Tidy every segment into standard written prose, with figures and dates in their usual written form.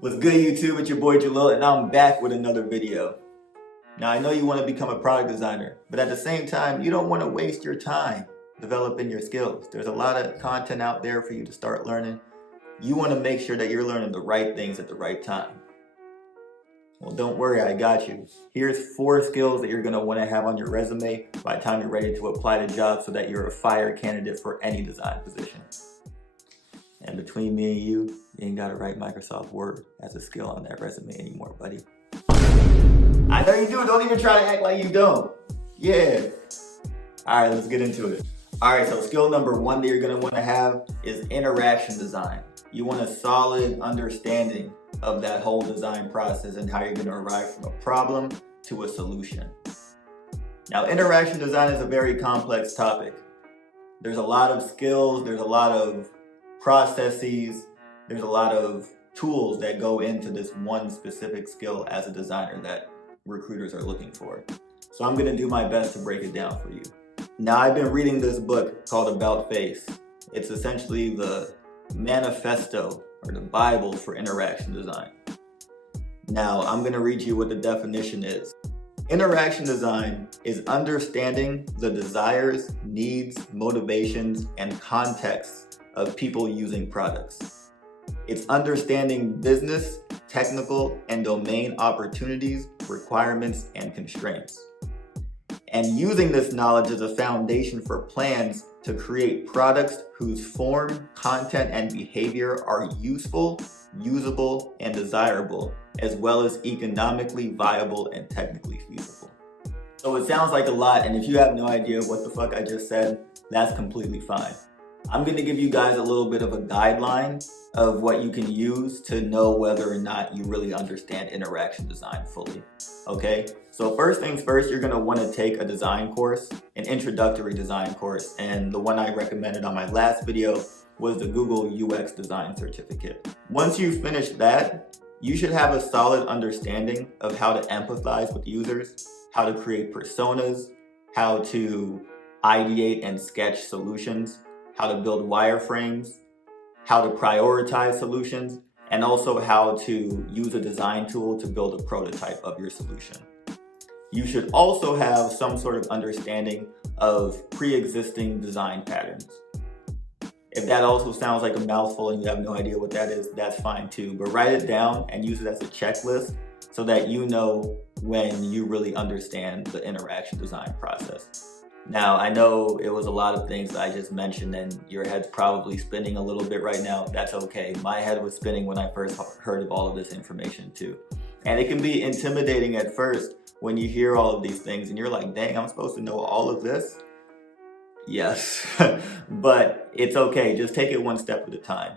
What's good, YouTube? It's your boy Jalil, and I'm back with another video. Now, I know you want to become a product designer, but at the same time, you don't want to waste your time developing your skills. There's a lot of content out there for you to start learning. You want to make sure that you're learning the right things at the right time. Well, don't worry, I got you. Here's 4 skills that you're going to want to have on your resume by the time you're ready to apply to jobs so that you're a fire candidate for any design position. And between me and you ain't gotta write Microsoft Word as a skill on that resume anymore, buddy. I know you do, don't even try to act like you don't. Yeah. All right, let's get into it. All right, so skill number 1 that you're gonna wanna have is interaction design. You want a solid understanding of that whole design process and how you're gonna arrive from a problem to a solution. Now, interaction design is a very complex topic. There's a lot of skills, there's a lot of processes, there's a lot of tools that go into this one specific skill as a designer that recruiters are looking for. So I'm gonna do my best to break it down for you. Now, I've been reading this book called About Face. It's essentially the manifesto or the Bible for interaction design. Now, I'm gonna read you what the definition is. Interaction design is understanding the desires, needs, motivations, and contexts of people using products. It's understanding business, technical, and domain opportunities, requirements, and constraints. And using this knowledge as a foundation for plans to create products whose form, content, and behavior are useful, usable, and desirable, as well as economically viable and technically feasible. So it sounds like a lot, and if you have no idea what the fuck I just said, that's completely fine. I'm gonna give you guys a little bit of a guideline of what you can use to know whether or not you really understand interaction design fully, okay? So first things first, you're gonna wanna take a design course, an introductory design course, and the one I recommended on my last video was the Google UX Design Certificate. Once you've finished that, you should have a solid understanding of how to empathize with users, how to create personas, how to ideate and sketch solutions, how to build wireframes, how to prioritize solutions, and also how to use a design tool to build a prototype of your solution. You should also have some sort of understanding of pre-existing design patterns. If that also sounds like a mouthful and you have no idea what that is, that's fine too, but write it down and use it as a checklist so that you know when you really understand the interaction design process. Now, I know it was a lot of things that I just mentioned and your head's probably spinning a little bit right now. That's okay. My head was spinning when I first heard of all of this information too. And it can be intimidating at first when you hear all of these things and you're like, dang, I'm supposed to know all of this? Yes, but it's okay. Just take it one step at a time.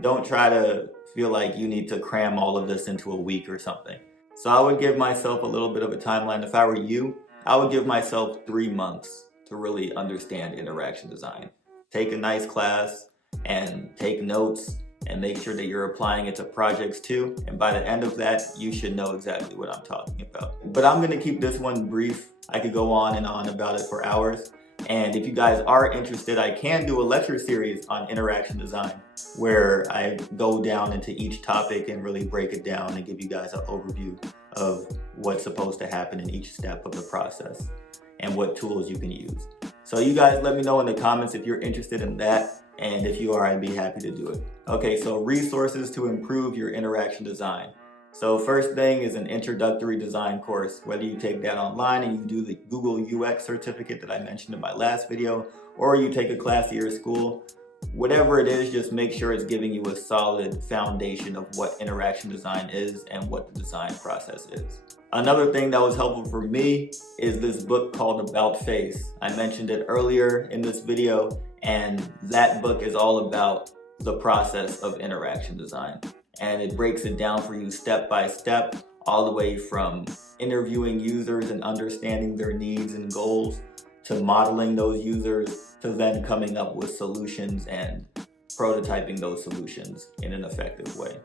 Don't try to feel like you need to cram all of this into a week or something. So I would give myself a little bit of a timeline. If I were you, I would give myself 3 months to really understand interaction design. Take a nice class and take notes and make sure that you're applying it to projects too. And by the end of that, you should know exactly what I'm talking about. But I'm gonna keep this one brief. I could go on and on about it for hours. And if you guys are interested, I can do a lecture series on interaction design where I go down into each topic and really break it down and give you guys an overview of what's supposed to happen in each step of the process and what tools you can use. So you guys let me know in the comments if you're interested in that, and if you are, I'd be happy to do it. Okay, so resources to improve your interaction design. So first thing is an introductory design course, whether you take that online and you do the Google UX certificate that I mentioned in my last video, or you take a class at your school, whatever it is, just make sure it's giving you a solid foundation of what interaction design is and what the design process is. Another thing that was helpful for me is this book called About Face. I mentioned it earlier in this video, and that book is all about the process of interaction design. And it breaks it down for you step by step, all the way from interviewing users and understanding their needs and goals, to modeling those users, to then coming up with solutions and prototyping those solutions in an effective way.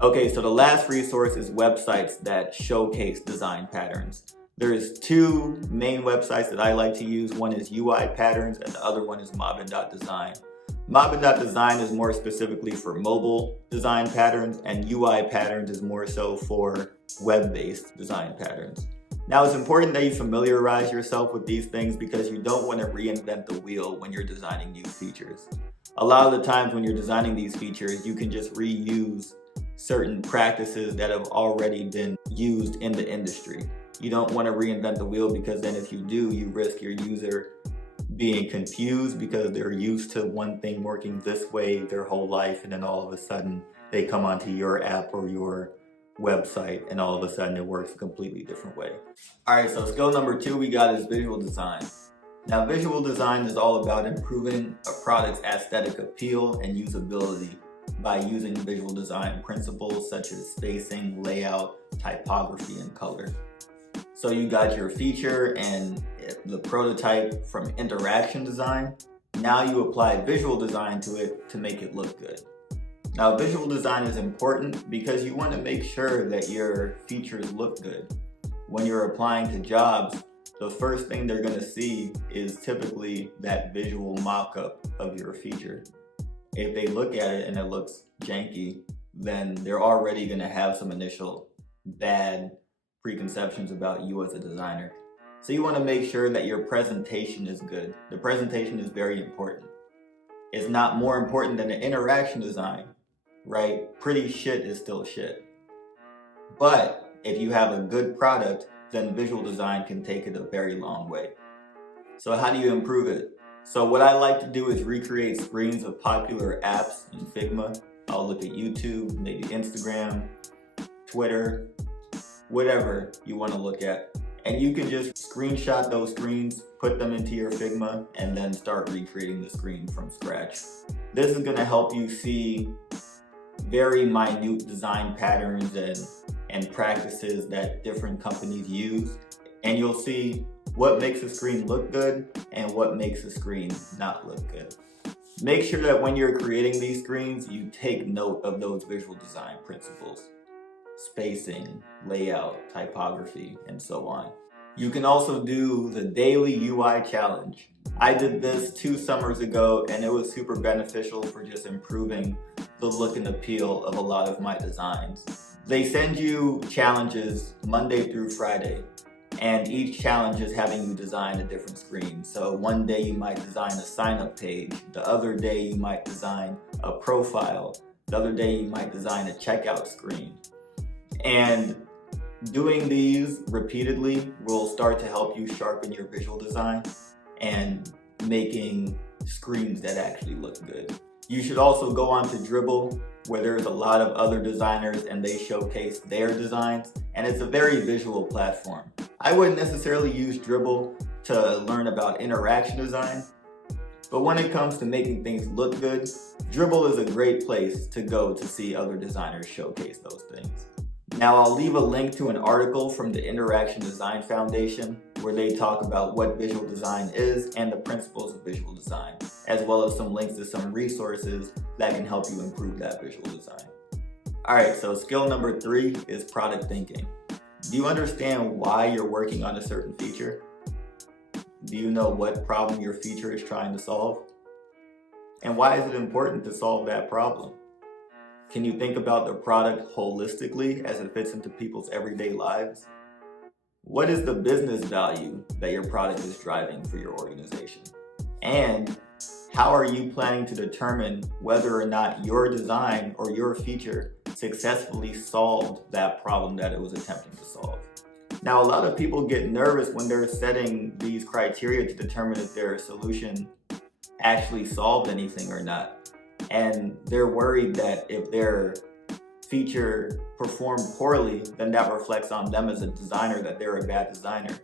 Okay, so the last resource is websites that showcase design patterns. There's 2 main websites that I like to use. One is UI Patterns and the other one is Mobbin.design. Maba.design is more specifically for mobile design patterns, and UI patterns is more so for web-based design patterns. Now, it's important that you familiarize yourself with these things because you don't want to reinvent the wheel when you're designing new features. A lot of the times when you're designing these features, you can just reuse certain practices that have already been used in the industry. You don't want to reinvent the wheel because then if you do, you risk your user being confused because they're used to one thing working this way their whole life, and then all of a sudden they come onto your app or your website and all of a sudden it works a completely different way. All right, so skill number 2 we got is visual design. Now, visual design is all about improving a product's aesthetic appeal and usability by using visual design principles such as spacing, layout, typography, and color. So you got your feature and the prototype from interaction design. Now you apply visual design to it to make it look good. Now, visual design is important because you want to make sure that your features look good. When you're applying to jobs, the first thing they're going to see is typically that visual mock-up of your feature. If they look at it and it looks janky, then they're already going to have some initial bad preconceptions about you as a designer. So you want to make sure that your presentation is good. The presentation is very important. It's not more important than the interaction design, right? Pretty shit is still shit. But if you have a good product, then visual design can take it a very long way. So how do you improve it? So what I like to do is recreate screens of popular apps in Figma. I'll look at YouTube, maybe Instagram, Twitter, whatever you want to look at. And you can just screenshot those screens, put them into your Figma, and then start recreating the screen from scratch. This is going to help you see very minute design patterns and practices that different companies use. And you'll see what makes a screen look good and what makes a screen not look good. Make sure that when you're creating these screens, you take note of those visual design principles. Spacing, layout, typography, and so on. You can also do the daily UI challenge. I did this 2 summers ago and it was super beneficial for just improving the look and appeal of a lot of my designs. They send you challenges Monday through Friday, and each challenge is having you design a different screen. So one day you might design a sign-up page, the other day you might design a profile, the other day you might design a checkout screen. And doing these repeatedly will start to help you sharpen your visual design and making screens that actually look good. You should also go on to Dribbble, where there's a lot of other designers and they showcase their designs, and it's a very visual platform. I wouldn't necessarily use Dribbble to learn about interaction design, but when it comes to making things look good, Dribbble is a great place to go to see other designers showcase those things. Now, I'll leave a link to an article from the Interaction Design Foundation where they talk about what visual design is and the principles of visual design, as well as some links to some resources that can help you improve that visual design. All right, so skill number 3 is product thinking. Do you understand why you're working on a certain feature? Do you know what problem your feature is trying to solve? And why is it important to solve that problem? Can you think about the product holistically as it fits into people's everyday lives? What is the business value that your product is driving for your organization? And how are you planning to determine whether or not your design or your feature successfully solved that problem that it was attempting to solve? Now, a lot of people get nervous when they're setting these criteria to determine if their solution actually solved anything or not. And they're worried that if their feature performed poorly, then that reflects on them as a designer, that they're a bad designer.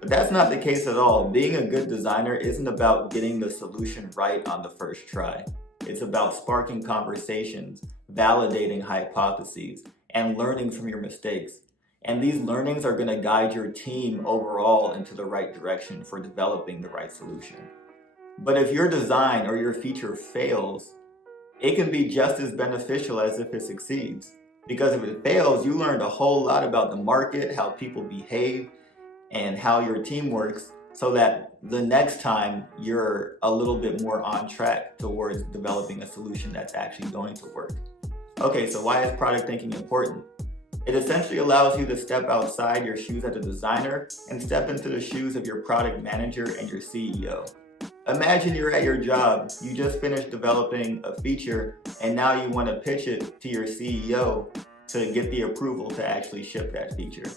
But that's not the case at all. Being a good designer isn't about getting the solution right on the first try. It's about sparking conversations, validating hypotheses, and learning from your mistakes. And these learnings are going to guide your team overall into the right direction for developing the right solution. But if your design or your feature fails, it can be just as beneficial as if it succeeds. Because if it fails, you learned a whole lot about the market, how people behave, and how your team works. so that the next time you're a little bit more on track towards developing a solution that's actually going to work. Okay, so why is product thinking important? It essentially allows you to step outside your shoes as a designer and step into the shoes of your product manager and your CEO. Imagine you're at your job, you just finished developing a feature, and now you want to pitch it to your CEO to get the approval to actually ship that feature.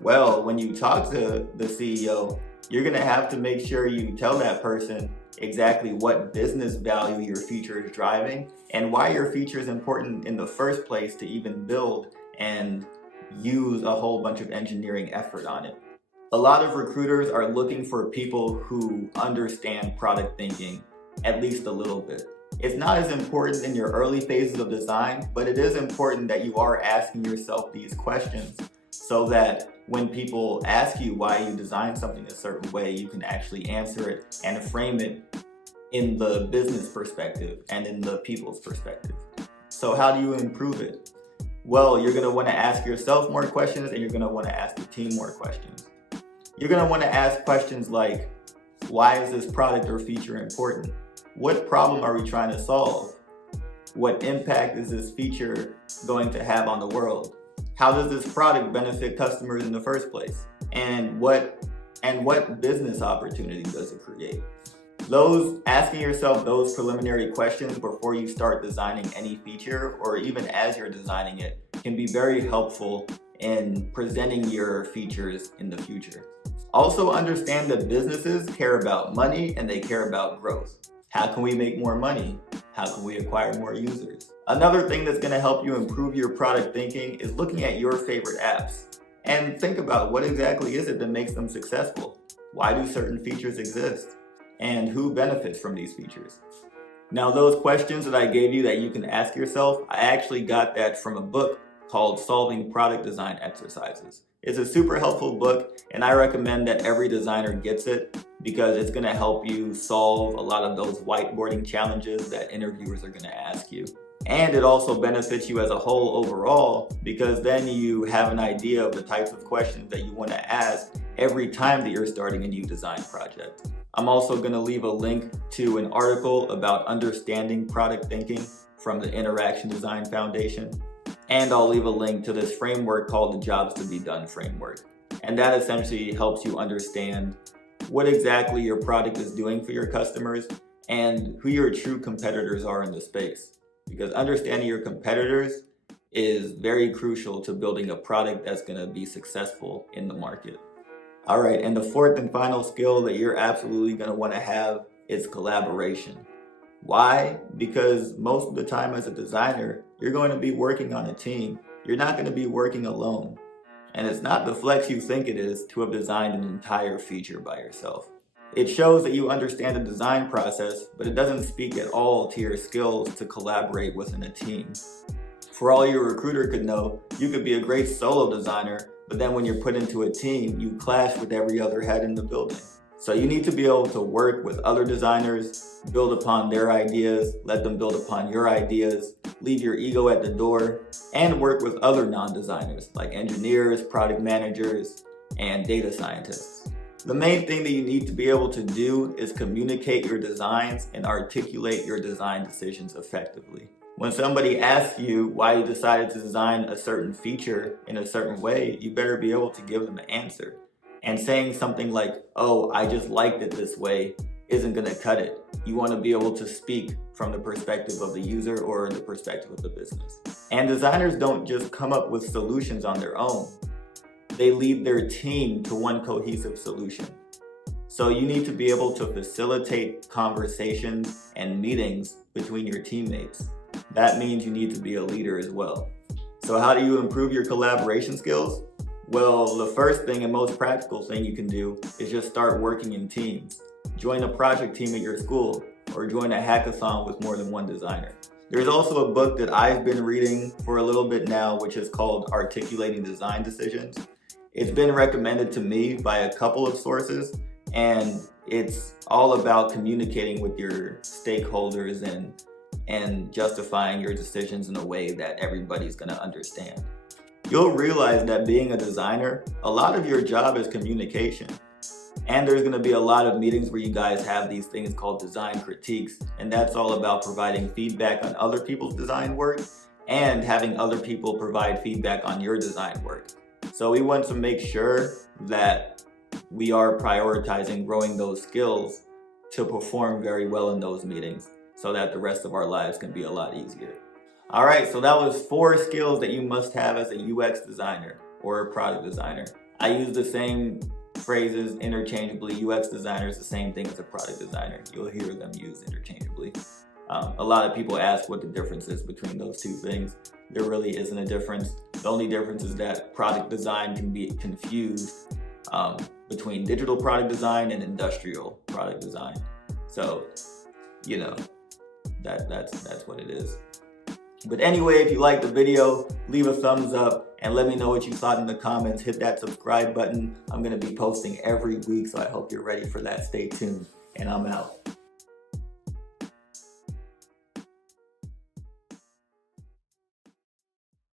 Well, when you talk to the CEO, you're going to have to make sure you tell that person exactly what business value your feature is driving and why your feature is important in the first place to even build and use a whole bunch of engineering effort on it. A lot of recruiters are looking for people who understand product thinking at least a little bit. It's not as important in your early phases of design, but it is important that you are asking yourself these questions so that when people ask you why you design something a certain way, you can actually answer it and frame it in the business perspective and in the people's perspective. So how do you improve it? Well, you're going to want to ask yourself more questions and you're going to want to ask the team more questions. You're going to want to ask questions like, why is this product or feature important? What problem are we trying to solve? What impact is this feature going to have on the world? How does this product benefit customers in the first place? And what business opportunity does it create? Asking yourself those preliminary questions before you start designing any feature, or even as you're designing it, can be very helpful in presenting your features in the future. Also understand that businesses care about money and they care about growth. How can we make more money? How can we acquire more users? Another thing that's going to help you improve your product thinking is looking at your favorite apps and think about what exactly is it that makes them successful? Why do certain features exist? And who benefits from these features? Now, those questions that I gave you that you can ask yourself, I actually got that from a book called Solving Product Design Exercises. It's a super helpful book, and I recommend that every designer gets it because it's going to help you solve a lot of those whiteboarding challenges that interviewers are going to ask you. And it also benefits you as a whole overall because then you have an idea of the types of questions that you want to ask every time that you're starting a new design project. I'm also going to leave a link to an article about understanding product thinking from the Interaction Design Foundation. And I'll leave a link to this framework called the Jobs to Be Done framework. And that essentially helps you understand what exactly your product is doing for your customers and who your true competitors are in the space. Because understanding your competitors is very crucial to building a product that's going to be successful in the market. All right, and the fourth and final skill that you're absolutely going to want to have is collaboration. Why? Because most of the time as a designer, you're going to be working on a team. You're not going to be working alone. And it's not the flex you think it is to have designed an entire feature by yourself. It shows that you understand the design process, but it doesn't speak at all to your skills to collaborate within a team. For all your recruiter could know, you could be a great solo designer, but then when you're put into a team, you clash with every other head in the building. So you need to be able to work with other designers, build upon their ideas, let them build upon your ideas, leave your ego at the door, and work with other non-designers like engineers, product managers, and data scientists. The main thing that you need to be able to do is communicate your designs and articulate your design decisions effectively. When somebody asks you why you decided to design a certain feature in a certain way, you better be able to give them an answer. And saying something like, oh, I just liked it this way, isn't going to cut it. You want to be able to speak from the perspective of the user or the perspective of the business. And designers don't just come up with solutions on their own. They lead their team to one cohesive solution. So you need to be able to facilitate conversations and meetings between your teammates. That means you need to be a leader as well. So how do you improve your collaboration skills? Well, the first thing and most practical thing you can do is just start working in teams. Join a project team at your school or join a hackathon with more than one designer. There's also a book that I've been reading for a little bit now, which is called Articulating Design Decisions. It's been recommended to me by a couple of sources, and it's all about communicating with your stakeholders and justifying your decisions in a way that everybody's going to understand. You'll realize that being a designer, a lot of your job is communication. And there's gonna be a lot of meetings where you guys have these things called design critiques. And that's all about providing feedback on other people's design work and having other people provide feedback on your design work. So we want to make sure that we are prioritizing growing those skills to perform very well in those meetings so that the rest of our lives can be a lot easier. All right, so that was 4 skills that you must have as a UX designer or a product designer. I use the same phrases interchangeably. UX designer is the same thing as a product designer. You'll hear them used interchangeably. A lot of people ask what the difference is between those two things. There really isn't a difference. The only difference is that product design can be confused between digital product design and industrial product design. So, you know, that's what it is. But anyway, if you liked the video, leave a thumbs up and let me know what you thought in the comments. Hit that subscribe button. I'm gonna be posting every week, so I hope you're ready for that. Stay tuned, and I'm out.